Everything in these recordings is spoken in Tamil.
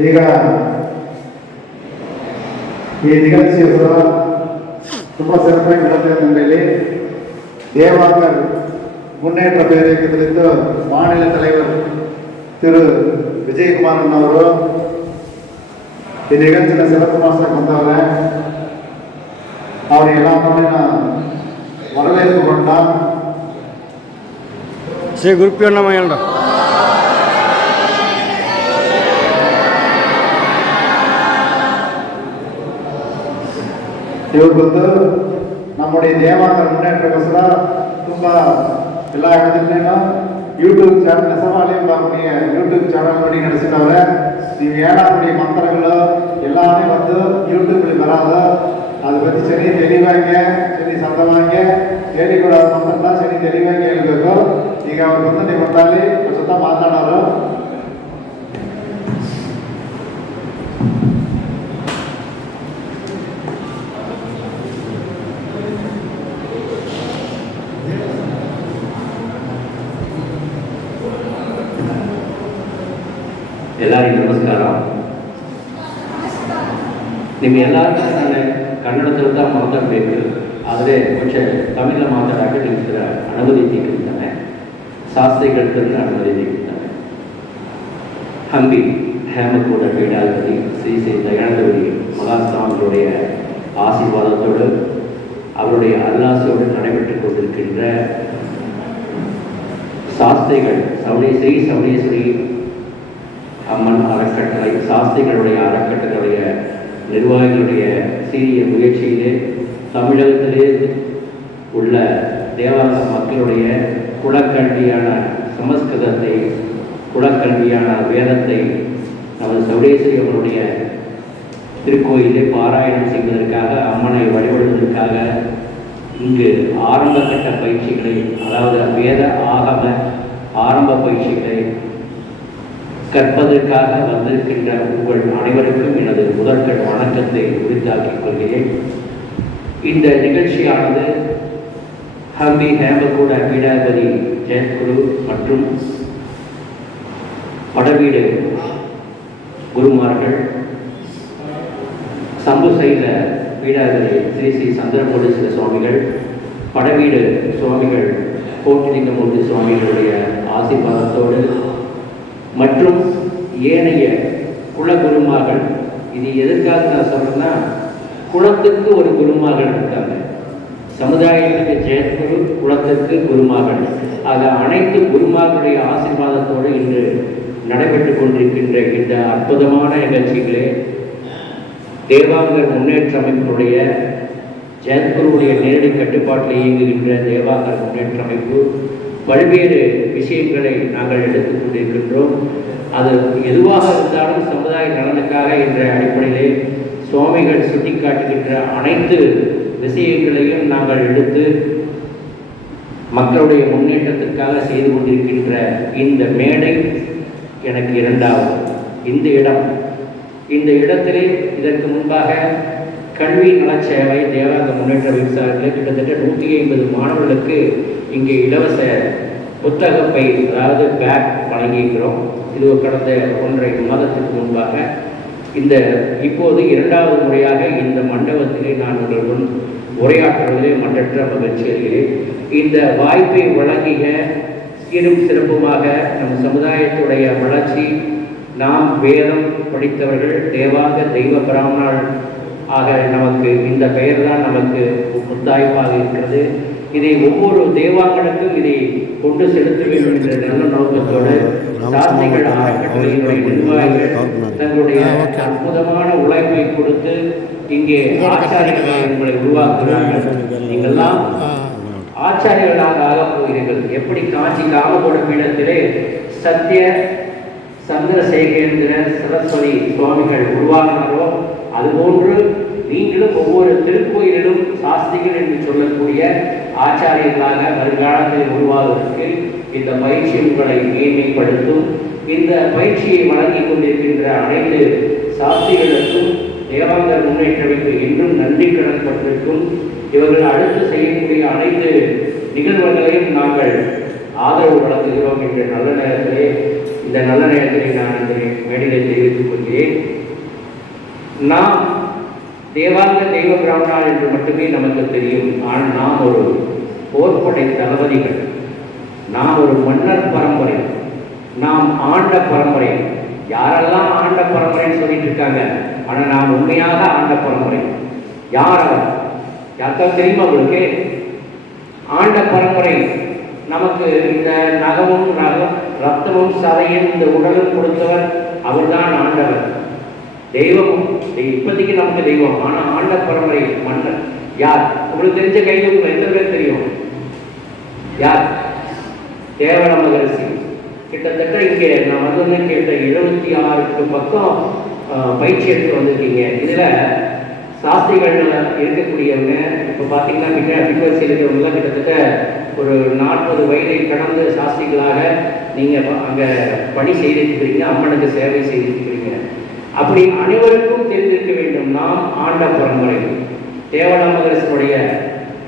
ಈಗ ಈ ನಿಗದಿಯ ಸಹ ತುಂಬ ಸೆಲೆಬ್ರೇಟ್ ನಡೆದಿದ್ದಲ್ಲಿ தேவாங்கர் முன்னேற்ற பேரியக்கத்திலிருந்து மாநில தலைவர் திரு. விஜயகுமார் அவர்களும் இந்நிகழ்ச்சியில் சிறப்பு மாஸ்டர் வந்தவர் அவரை எல்லாருமே நான் வரவேற்று கொண்டான் ஸ்ரீ குருப்பியண்ணமையண்டா ಇವ್ರು ಬಂದು நம்முடைய தேவாங்கர் முன்னேற்றக்கோசர ತುಂಬ ಎಲ್ಲ இடத்துலையும் யூடியூப் சேனல் நெசவாலையும் பார்க்கக்கூடிய யூடியூப் சேனல் பண்ணி ನಡೆಸಿದವ್ರ ನೀವು ஏழாக்கூடிய ಮಂತ್ರಗಳು எல்லாமே வந்து யூடியூப்ல வராத அதை பற்றி சரி தெளிவாங்க சரி சத்தமாக ಹೇಳಿಕೊಡೋ ಮಂತ್ರನ ಸರಿ ತೆಲಿವಾಗಿ ಹೇಳ್ಬೇಕು ಈಗ ಅವ್ರು ಬಂದು ನಿಮ್ಮ ಹೊತ್ತಲ್ಲಿ ಸ್ವಲ್ಪ ಮಾತಾಡೋರು ನಿಮ್ಮ ಎಲ್ಲರಿಗೂ ನಾನು ಕನ್ನಡದಲ್ಲಿ ಮಾತಾಡಬೇಕು ಆದರೆ ಮುಂಚೆ ತಮಿಳ ಮಾತಾಡೋಕ್ಕೆ ನಿಮ್ಗೆ ಅನುಮತಿ ತೆಗೆದಿದ್ದಾನೆ ಶಾಸ್ತ್ರಿಗಳ ಅನುಮತಿ ತೆಗೆದಿದ್ದಾನೆ ஹம்பி ஹேமகூட பீடாதிபதி ஸ்ரீ ஸ்ரீ தயானந்தபதி மகாசாமிகளுடைய ஆசீர்வாதத்தோடு அவருடைய அருளாசையோடு நடைபெற்றுக் கொண்டிருக்கின்ற சாஸ்திரிகள் சவுளி ஸ்ரீ சவுளீஸ்வரி அம்மன் அறக்கட்டளை சாஸ்திரிகளுடைய அறக்கட்டளையுடைய நிர்வாகிகளுடைய சீரிய முயற்சியிலே தமிழகத்திலே உள்ள தேவாலய மக்களுடைய குலக்கல்வியான சமஸ்கிருதத்தை குலக்கல்வியான வேதத்தை நமது சௌடேஸ்வரி அவருடைய திருக்கோயிலே பாராயணம் செய்வதற்காக அம்மனை வழிபடுவதற்காக இங்கு ஆரம்ப கட்ட பயிற்சிகளை அதாவது வேத ஆகம ஆரம்ப பயிற்சிகளை கற்பதற்காக வந்திருக்கின்ற உங்கள் அனைவருக்கும் எனது முதற்கட்ட வணக்கத்தை உரித்தாக்கிக் கொள்கிறேன். இந்த நிகழ்ச்சியானது ஹம்பி ஹேமகூட பீடாபதி ஜெயக்குரு மற்றும் படவீடு குருமார்கள் சம்பு செய்த பீடாபதி ஸ்ரீ ஸ்ரீ சந்திரபோடீஸ்வர சுவாமிகள் படவீடு சுவாமிகள் கோட்டிலிங்கமூர்த்தி சுவாமிகளுடைய ஆசீர்வாதத்தோடு மற்றும் ஏனைய குலகுருமார்கள் இது எதற்காக நான் சொல்றேன்னா குலத்துக்கு ஒரு குருமார்கள் இருக்காங்க. சமுதாயத்துக்கு ஜெயக்குரு குலத்திற்கு குருமார்கள். ஆக அனைத்து குருமார்களுடைய ஆசீர்வாதத்தோடு இன்று நடைபெற்றுக் கொண்டிருக்கின்ற இந்த அற்புதமான நிகழ்ச்சிகளே தேவாங்கர் முன்னேற்ற அமைப்பினுடைய ஜெயக்குருவுடைய நேரடி கட்டுப்பாட்டில் இயங்குகின்ற தேவாங்கர் முன்னேற்ற அமைப்பு பல்வேறு விஷயங்களை நாங்கள் எடுத்துக் கொண்டிருக்கின்றோம். அது எதுவாக இருந்தாலும் சமுதாய நலனுக்காக என்ற அடிப்படையிலே சுவாமிகள் சுட்டிக்காட்டுகின்ற அனைத்து விஷயங்களையும் நாங்கள் எடுத்து மக்களுடைய முன்னேற்றத்திற்காக செய்து கொண்டிருக்கின்ற இந்த மேடை எனக்கு இரண்டாவது. இந்த இடம். இந்த இடத்திலே இதற்கு முன்பாக கல்வி நலச்சேவை தேவாங்க முன்னேற்ற விவசாயத்தில் கிட்டத்தட்ட நூற்றி ஐம்பது மாணவர்களுக்கு இங்கே இலவச புத்தகப்பை அதாவது பேக் வழங்கியிருக்கிறோம். இது கடந்த ஒன்றரை மாதத்திற்கு முன்பாக. இந்த இப்போது இரண்டாவது முறையாக இந்த மண்டபத்திலே நான் உங்களுடன் உரையாற்றுவதிலே மற்றற்ற மகிழ்ச்சி அடைகிறேன் இந்த வாய்ப்பை வழங்கிய சீரும் சிறப்புமாக நம் சமுதாயத்துடைய வளர்ச்சி. நாம் வேதம் படித்தவர்கள் தேவாங்க தெய்வ பிராமணர் ஆக நமக்கு இந்த பெயர் தான் நமக்கு முத்தாய்ப்பாக இருக்கிறது. இதை ஒவ்வொரு தேவாங்களுக்கும் இதை கொண்டு செலுத்த வேண்டும் என்ற நல்ல நோக்கத்தோடு சாஸ்திரிகள் அறக்கட்டளையினுடைய நிர்வாகிகள் தங்களுடைய அற்புதமான உழைப்பை கொடுத்து இங்கே ஆச்சாரியர்களை உங்களை உருவாக்குகிறார்கள். நீங்கள்லாம் ஆச்சாரியர்களாக ஆகப் போகிறீர்கள். எப்படி காஞ்சி காமகோட பீடத்திலே சத்திய சந்திரசேகேந்திர சரஸ்வதி சுவாமிகள் உருவாகினாரோ அதுபோன்று நீங்களும் ஒவ்வொரு திருக்கோயிலிலும் சாஸ்திரிகள் என்று சொல்லக்கூடிய ஆச்சாரியர்களாக வருங்காலத்தில் உருவாவதற்கு இந்த பயிற்சி உங்களை மேன்மைப்படுத்தும். இந்த பயிற்சியை வழங்கிக் கொண்டிருக்கின்ற அனைத்து சாஸ்திரிகளுக்கும் தேவாங்கர் முன்னேற்றமைக்கு இன்னும் நன்றி கடன்பட்டிருக்கும் இவர்கள் அடுத்து செய்யக்கூடிய அனைத்து நிகழ்வுகளையும் நாங்கள் ஆதரவு வழங்குகிறோம் என்ற நல்ல நேரத்திலே இந்த நல்ல நேரத்திலே நான் இந்த மேடையிலே தெரிவித்துக் கொள்கிறேன். நாம் தேவாங்க தெய்வ பிராமணார் என்று மட்டுமே நமக்கு தெரியும். ஆனால் நாம் ஒரு போர்படை தளபதிகள். நாம் ஒரு மன்னர் பரம்பரை. நாம் ஆண்ட பரம்பரை. யாரெல்லாம் ஆண்ட பரம்பரைன்னு சொல்லிட்டு இருக்காங்க? ஆனால் நாம் உண்மையாக ஆண்ட பரம்பரை. யார் அவர்? யாருக்காவது தெரியுமா உங்களுக்கு? ஆண்ட பரம்பரை. நமக்கு இந்த நகமும் நகம் ரத்தமும் சதையும் இந்த உடலும் கொடுத்தவர் அவர்தான் ஆண்டவர். தெய்வம் இப்போதைக்கு நமக்கு தெய்வம். ஆனால் ஆண்ட பரம்பரை மன்னர். யார்? உங்களுக்கு தெரிஞ்ச கையில் உங்களுக்கு எத்தனை பேர் தெரியும்? யார்? தேவர மகரிஷி கிட்டத்தட்ட இங்கே நான் வந்து கேட்ட எழுபத்தி ஆறுக்கு பக்கம் பயிற்சி எடுத்து வந்திருக்கீங்க. இதில் சாஸ்திரிகள்ல இருக்கக்கூடியவங்க இப்போ பார்த்தீங்கன்னா மிக பின்வரிசையில் இருக்கிறவங்களாம் கிட்டத்தட்ட ஒரு நாற்பது வயதை கடந்து சாஸ்திரிகளாக நீங்கள் அங்கே பணி செய்திருக்கிறீங்க அம்மனுக்கு சேவை செய்திருக்கிறீங்க அப்படி அனைவருக்கும் தெரிந்திருக்க வேண்டும். நாம் ஆண்ட பரம்பரை. தேவன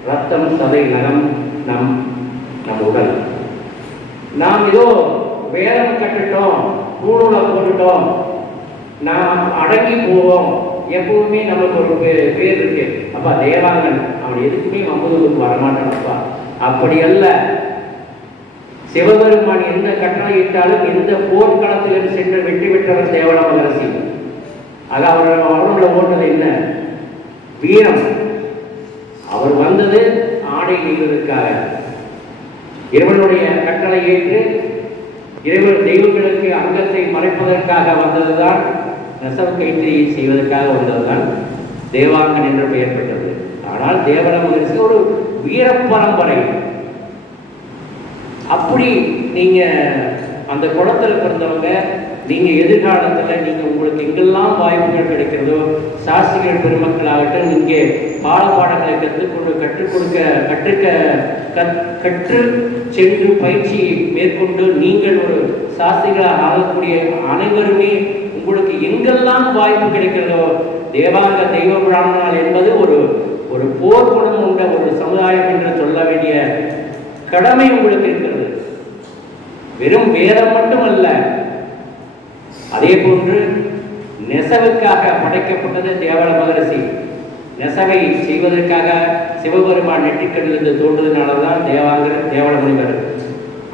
ரத்தம் சதை நலம் நம் நம் உடல். நாம் ஏதோ வேதம் கட்டுட்டோம் கூடுல போட்டுட்டோம் நாம் அடங்கி போவோம். எப்பவுமே நமக்கு ஒரு பேர் இருக்கு. அப்பா தேவாங்கன். அவன் எதுக்குமே மம்பதூருக்கு வரமாட்டான்ப்பா அப்படி அல்ல சிவபெருமான் எந்த கட்டளை இட்டாலும் எந்த போர்க்களத்திலும் சென்று வெற்றி பெற்றவர் தேவன அது ஆக அவர் அவரோட ஓட்டது என்ன? வீரம். அவர் வந்தது ஆடை நெய்வதற்காக இறைவனுடைய கட்டளை ஏற்று இறைவன் தெய்வங்களுக்கு அங்கத்தை மறைப்பதற்காக வந்ததுதான் நெசவு கைத்தறியை செய்வதற்காக வந்ததுதான் தேவாங்கன் என்று பெயர் பெற்றது. ஆனால் தேவனமகரிசி ஒரு வீர பரம்பரை. அப்படி நீங்க அந்த குளத்துல பிறந்தவங்க நீங்க எதிர்காலத்தில் நீங்க உங்களுக்கு எங்கெல்லாம் வாய்ப்புகள் கிடைக்கிறதோ சாஸ்திரிகள் பெருமக்களாகட்டும் இங்கே பாடப்பாடங்களை கற்றுக்கொண்டு கற்றுக் கொடுக்க கற்றுக்க கற்- கற்று சென்று பயிற்சி மேற்கொண்டு நீங்கள் ஒரு சாஸ்திரிகளாக ஆகக்கூடிய அனைவருமே உங்களுக்கு எங்கெல்லாம் வாய்ப்பு கிடைக்கிறதோ தேவாங்க தெய்வ பிராமணர்கள் என்பது ஒரு ஒரு போர் குணம் உண்ட ஒரு சமுதாயம் என்று சொல்ல வேண்டிய கடமை உங்களுக்கு இருக்கிறது. வெறும் வேதம் மட்டுமல்ல அதே போன்று நெசவுக்காக படைக்கப்பட்டது தேவல மகரிஷி. நெசவை செய்வதற்காக சிவபெருமான் நெற்றிக்கண்ணிலிருந்து தோன்றதுனால தான் தேவாங்கர தேவல முனிவர்.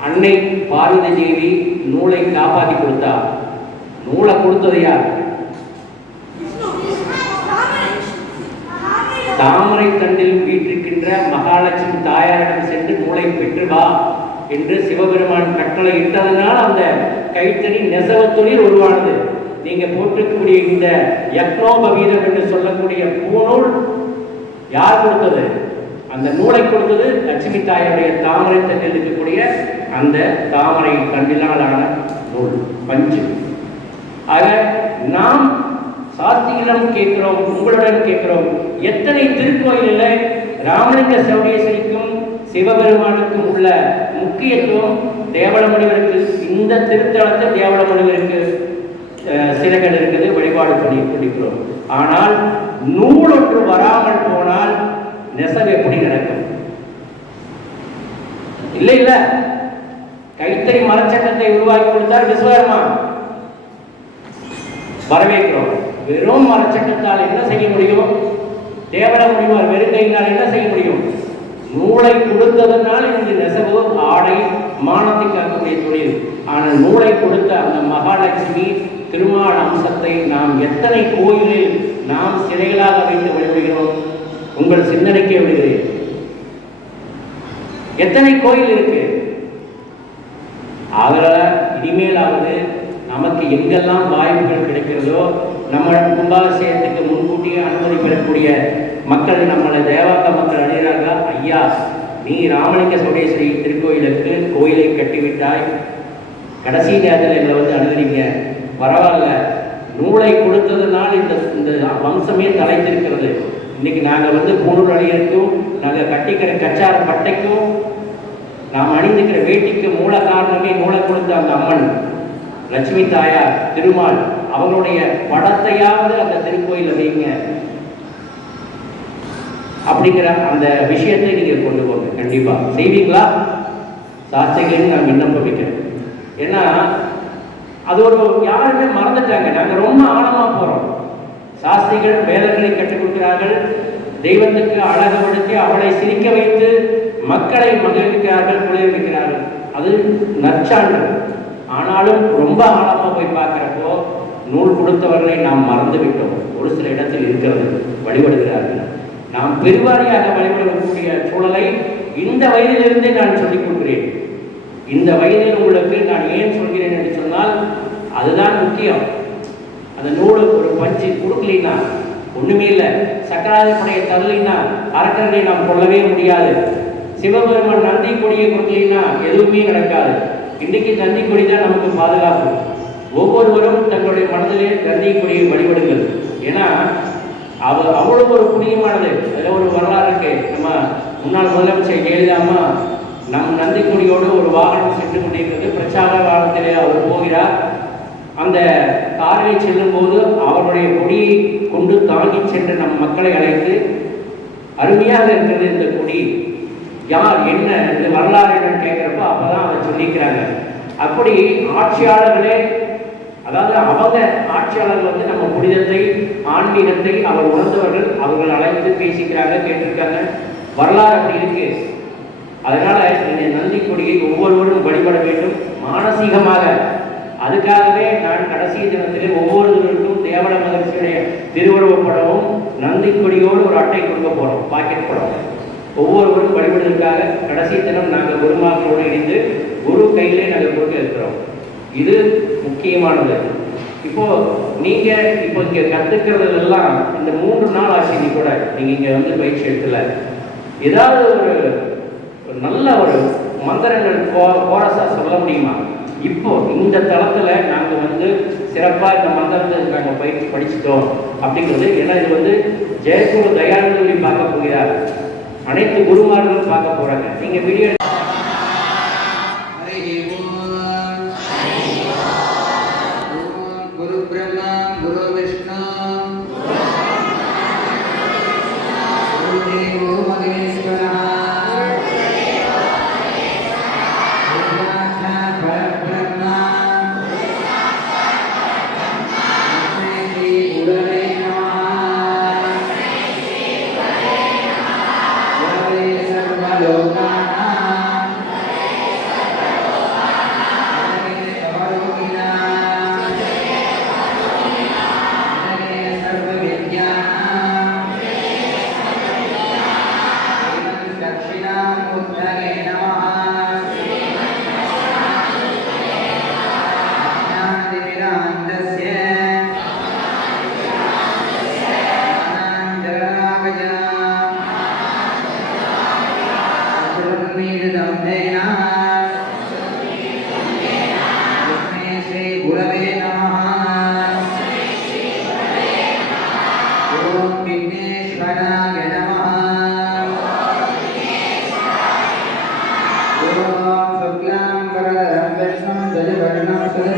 அன்னை பார்வதி தேவி நூலை காப்பாற்றி கொடுத்தா நூலை கொடுத்தது யார்? தாமரை தண்டில் வீற்றிருக்கின்ற மகாலட்சுமி தாயாரிடம் சென்று நூலை பெற்று வா. என்று சிவபெருமான் கட்டளை இட்டதனால் அந்த கைத்தறி நெசவு தொழில் உருவானது. நீங்க போட்டிருக்கக்கூடிய இந்த யக்னோபவீதம் என்று சொல்லக்கூடிய பூநூல் யார் கொடுத்தது? அந்த நூலை கொடுத்தது லட்சுமி தாயுடைய தாமரை தண்ணில் இருக்கக்கூடிய அந்த தாமரை தண்டிலான நூல் பஞ்சு. ஆக நாம் சாத்தியிடம் கேட்கிறோம் உங்களுடன் கேட்கிறோம் எத்தனை திருக்கோயிலில் ராமலிங்க சௌடேஸ்வரி சிவபெருமானுக்கும் உள்ள முக்கியத்துவம் தேவளமுனிவருக்கு இந்த திருத்தலத்தை தேவளமுனிவருக்கு அஹ், சிலைகள் இருக்குது வழிபாடு பண்ணி பிடிக்கிறோம் ஆனால் நூல் ஒன்று வராமல் போனால் நெசவு எப்படி நடக்கும்? இல்லை இல்ல? கைத்தறி மரச்சட்டத்தை உருவாக்கி கொடுத்தார் விஸ்வகர்மா வரவேற்கிறோம். வெறும் மரச்சட்டத்தால் என்ன செய்ய முடியும்? தேவர முடிவார் வெறுங்கையினால் என்ன செய்ய முடியும்? கொடுத்ததனால் இந்த நெசவு ஆடை மானத்தை காக்கக்கூடிய தொழில். ஆனால் நூலை கொடுத்த அந்த மகாலட்சுமி திருமால் அம்சத்தை நாம் எத்தனை கோயிலில் நாம் சிலைகளாக வைத்து வழிபடுகிறோம் உங்கள் சிந்தனைக்கே விடுகிறேன். எத்தனை கோயில் இருக்கு? அதில் இனிமேலாவது நமக்கு எங்கெல்லாம் வாய்ப்புகள் கிடைக்கிறதோ நம்ம கும்பாபிஷேகத்துக்கு முன்கூட்டியே அனுமதி பெறக்கூடிய மக்கள் நம்மளை தேவாக்க மக்கள் அணிகிறார்களா ஐயா நீ ராமலிங்க சோடேஸ்வரி திருக்கோயிலுக்கு கோயிலை கட்டிவிட்டாய். கடைசி நேரத்தில் எங்களை வந்து அணுகிறீங்க பரவாயில்ல. நூலை கொடுத்ததுனால் இந்த இந்த வம்சமே தலைத்திருக்கிறது. இன்னைக்கு நாங்கள் வந்து பூணூல் அணியருக்கும் நாங்கள் கட்டிக்கிற கச்சார பட்டைக்கும் நாம் அணிந்துக்கிற வேட்டிக்கு மூல காரணமே நூலை கொடுத்த அந்த அம்மன் லட்சுமி தாயார் திருமால். அவங்களுடைய படத்தையாவது அந்த திருக்கோயிலில் வைங்க. அப்படிங்கிற அந்த விஷயத்தை நீங்கள் கொண்டு போங்க. கண்டிப்பாக செய்வீங்களா? சாஸ்திரிகளையும் நான் விண்ணப்பம் வைக்கிறேன். ஏன்னா அது ஒரு யாருமே மறந்துட்டாங்க. நாங்கள் ரொம்ப ஆழமாக போகிறோம் சாஸ்திரிகள் வேதங்களை கற்றுக் கொடுக்கிறார்கள். தெய்வத்துக்கு அழகுபடுத்தி அவளை சிரிக்க வைத்து மக்களை மகிழ்விக்கிறார்கள் குளிர்விக்கிறார்கள். அது நற்சான்று. ஆனாலும் ரொம்ப ஆழமாக போய் பார்க்குறப்போ நூல் கொடுத்தவர்களை நாம் மறந்து விட்டோம் ஒரு சில இடத்தில் இருக்கிறது வழிபடுகிறார்கள். நாம் பெருவாரியாக வழிபடக்கூடிய சூழலை இந்த வயதிலிருந்தே நான் சொல்லிக் கொடுக்கிறேன் இந்த வயதில் உங்களுக்கு நான் ஏன் சொல்கிறேன் என்று சொன்னால் அதுதான் முக்கியம். அந்த நூலு ஒரு பஞ்சு கொடுக்கலினா ஒண்ணுமே இல்லை. சக்கராதி தரலினா அரக்கர்களை நாம் கொள்ளவே முடியாது. சிவபெருமன் நந்தி கொடியை கொடுக்கலினா எதுவுமே நடக்காது. இன்னைக்கு நந்தி கொடி தான் நமக்கு பாதுகாப்பு. ஒவ்வொருவரும் தங்களுடைய மனதிலே நந்தி கொடியை வழிபடுங்கள். ஏன்னா அது அவ்வளவு ஒரு புண்ணியமானது அதில் ஒரு வரலாறு இருக்கு. நம்ம முன்னாள் முதலமைச்சர் ஜெயலலிதா நம் நந்தி கொடியோடு ஒரு வாகனம் சென்று கொண்டிருக்கிறது. பிரச்சார காலத்திலே அவர் போகிறார். அந்த காரில் செல்லும்போது அவருடைய கொடியை கொண்டு தாங்கி சென்று நம் மக்களை அழைத்து அருமையாக இருக்கிறது இந்த கொடி. யார் என்ன இந்த வரலாறு என்னன்னு கேட்குறப்போ அப்போதான் அதை சொல்லிக்கிறாங்க. அப்படி ஆட்சியாளர்களே அதாவது அவங்க ஆட்சியாளர்கள் வந்து நம்ம புனிதத்தை ஆன்மீகத்தை அவர் உணர்ந்தவர்கள் அவர்கள் அழைத்து பேசிக்கிறாங்க கேட்டிருக்காங்க. வரலாறு அப்படி இருக்கு. அதனால இந்த நந்தி கொடியை ஒவ்வொருவரும் வழிபட வேண்டும். மானசீகமாக. அதுக்காகவே நான் கடைசி தினத்திலே ஒவ்வொருவருக்கும் தேவட மகர்ஷியுடைய திருவுருவப் படமும் நந்தி கொடியோடு ஒரு அட்டை கொடுக்க போறோம் பாக்கெட் படம் ஒவ்வொருவரும் வழிபடுவதற்காக கடைசி தினம் நாங்கள் குருமாக்களோடு இணைந்து குரு கையிலே நாங்கள் கொடுக்க இருக்கிறோம். இது முக்கியமானது. இப்போ நீங்க இப்போ இங்க கத்துக்கிறது எல்லாம் இந்த மூன்று நாள் ஆச்சு கூட நீங்க இங்க வந்து பயிற்சி எடுக்கல. ஏதாவது ஒரு நல்ல ஒரு மந்திரங்கள் கோ கோரஸா சொல்ல முடியுமா? இப்போ இந்த தளத்துல நாங்க வந்து சிறப்பா இந்த மந்திரத்தை நாங்க பயிற்சி படிச்சுட்டோம் அப்படிங்கிறது ஏன்னா இது வந்து ஜெயகுரு தயானந்தவி பார்க்க போகிறார் அனைத்து குருமார்களும் பார்க்க போறாங்க. நீங்க வீடியோ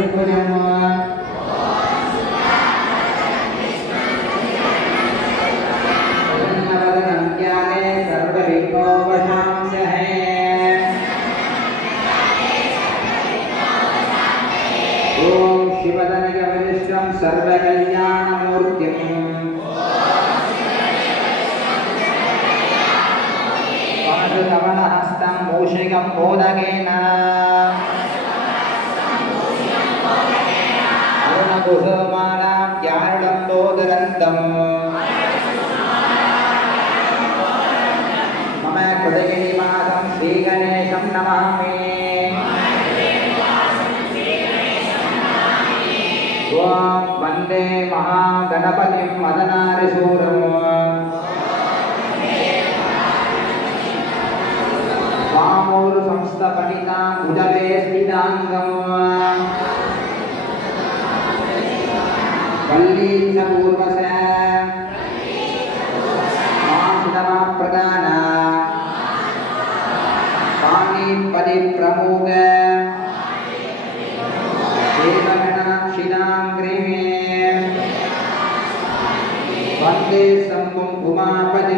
Gracias. श्रीगणेशं नमामि ॐ वन्दे महागणपतिं मदनारिशूरम् वामूर्संस्थपणिताम् उदरे स्थिताङ्गम् वल्लीं च पूर्वश मासितमाप्रदान வந்தே சம்பும் உமாபதி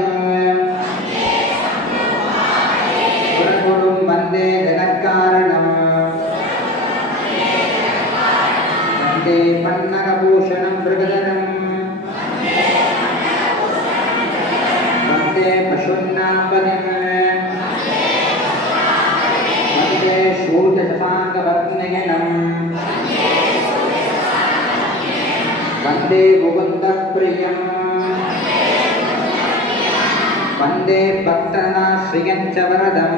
குரகுடும் வந்தே ஜனக்காரணம் வந்தே பன்னரபூஷணம் பிரகதனம் வந்தே பசுன்னாபதி வந்தே சூதசமாங்கவர்ணயனம் வந்தே முகுந்தப்பிரியம் वन्दे भक्तनाश्रियं च वरदम्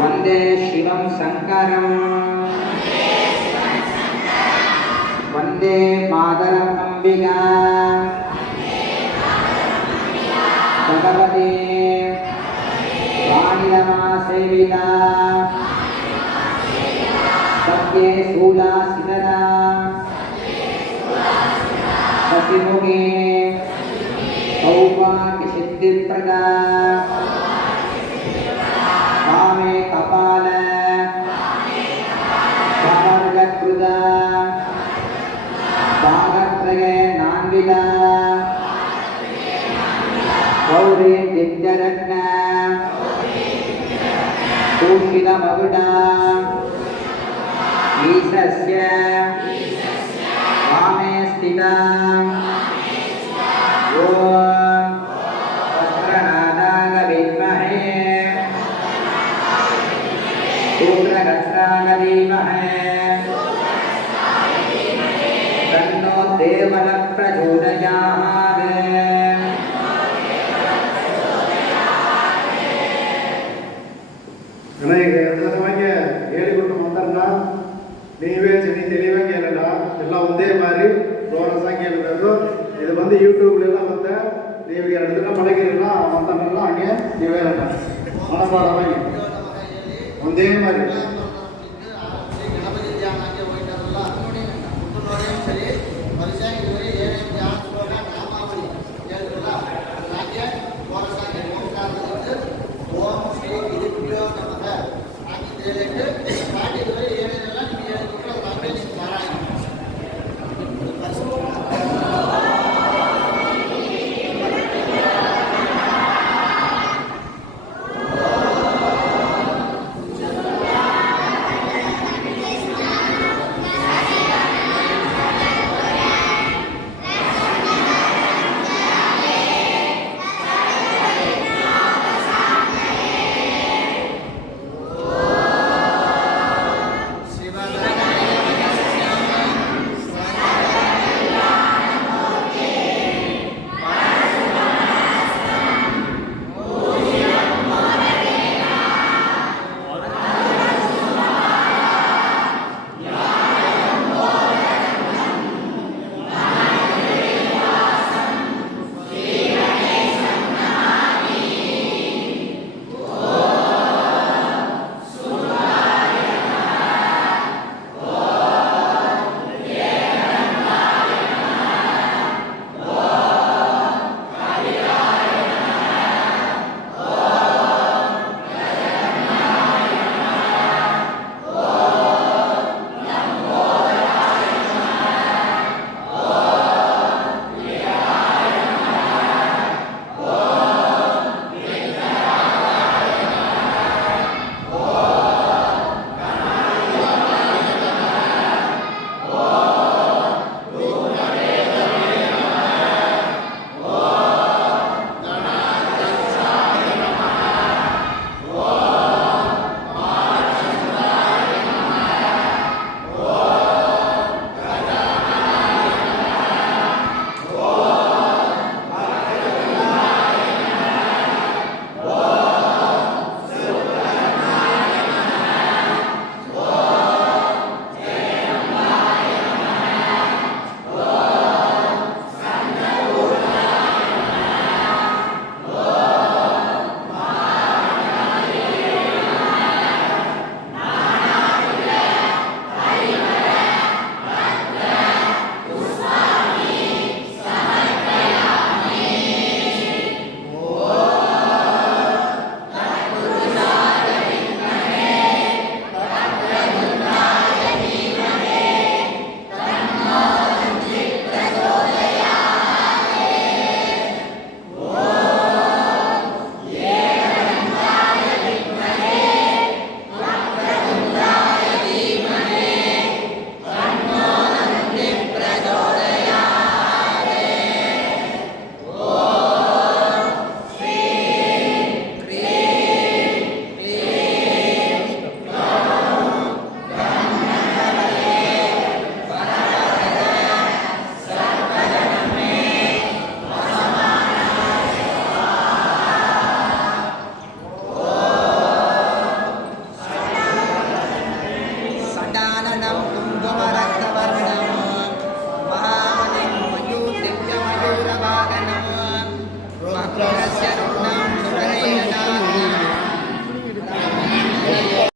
वन्दे शिवं शङ्करम् वन्दे मातरम् மாமே கபால. பாகத்ருதா பாகத்ரகே நான்விதா. கௌரி திஜரத்ன பூஷித மகுடா. ஈசஸ்ய. மாமே ஸ்திதா. ನೀವೇ ಸರಿ ತಿಳಿಯುವಂಗೆ ಹೇಳಲ್ಲ ಎಲ್ಲ ಒಂದೇ ಮಾರಿ ರೋರಸ್ ಆಗಿ ಹೇಳ್ಬೇಕು ಇದು ಬಂದು ಯೂಟ್ಯೂಬ್ಲೆಲ್ಲ ಮತ್ತೆ ನೀವು ಎರಡು ದಿನ ಮಲಗಿರಲ್ಲ ಮಾತಾಡಲ್ಲ ಹಾಗೆ ನೀವೇ ಹೇಳಲ್ಲ ಮನಪಾಡವಾಗಿ ಒಂದೇ ಮಾರಿ